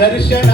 that is shadow.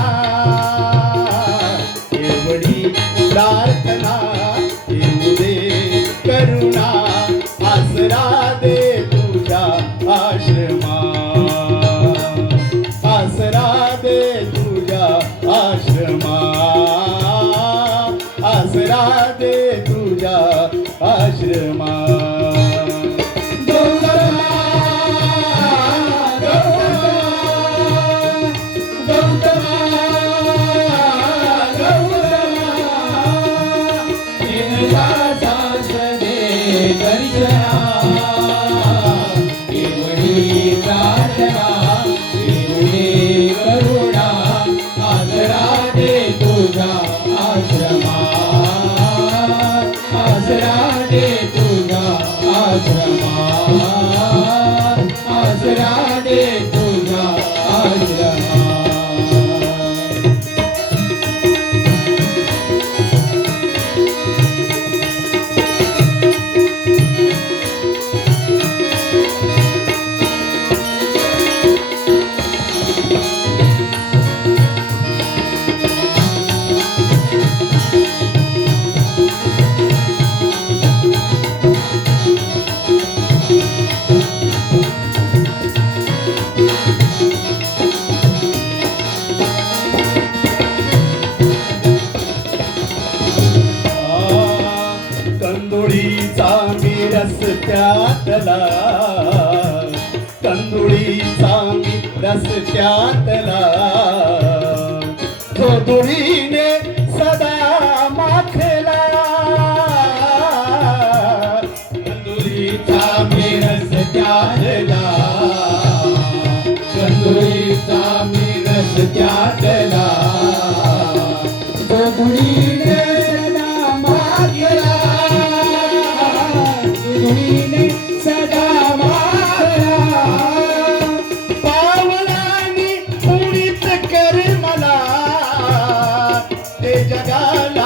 Allah त्यातला कंदुळीचा मी रस त्यातला. धोधुळीने la la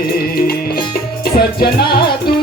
सजना तू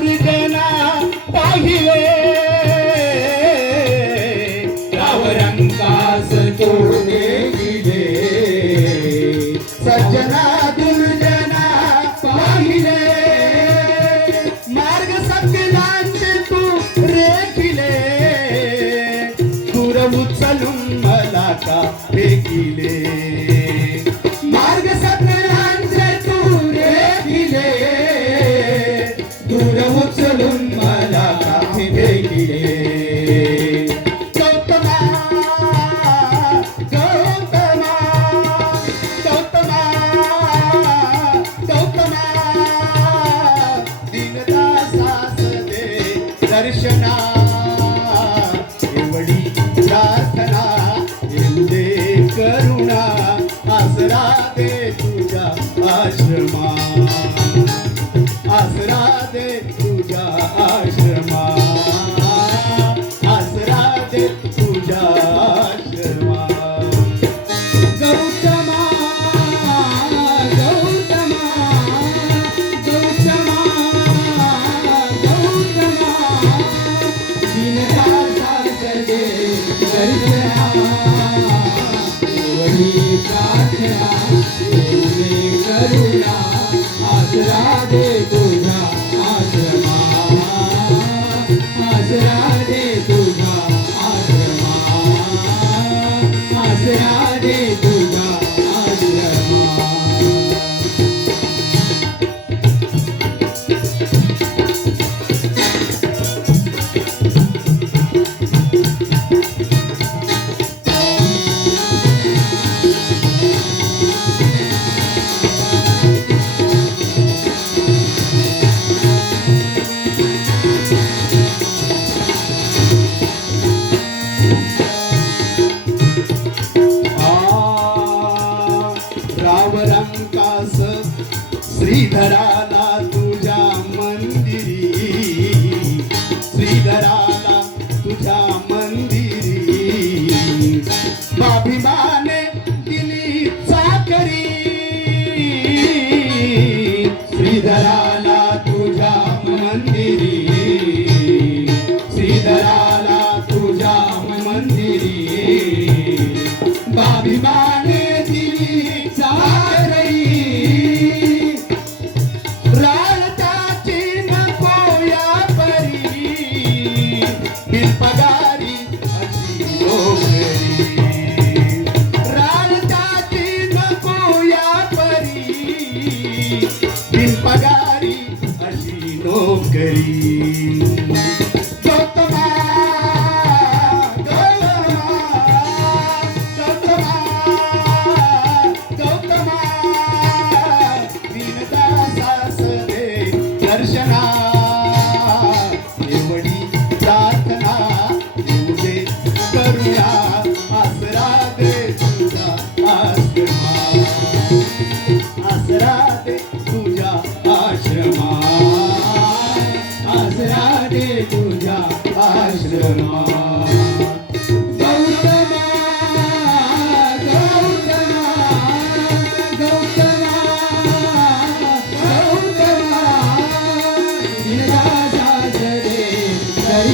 de रावरांकास श्रीधराला तुझ्या मंदिरी श्रीधराला तुझ्या मंदिरी. स्वाभिमाने दिली चाकरी श्रीधरा दर्शना।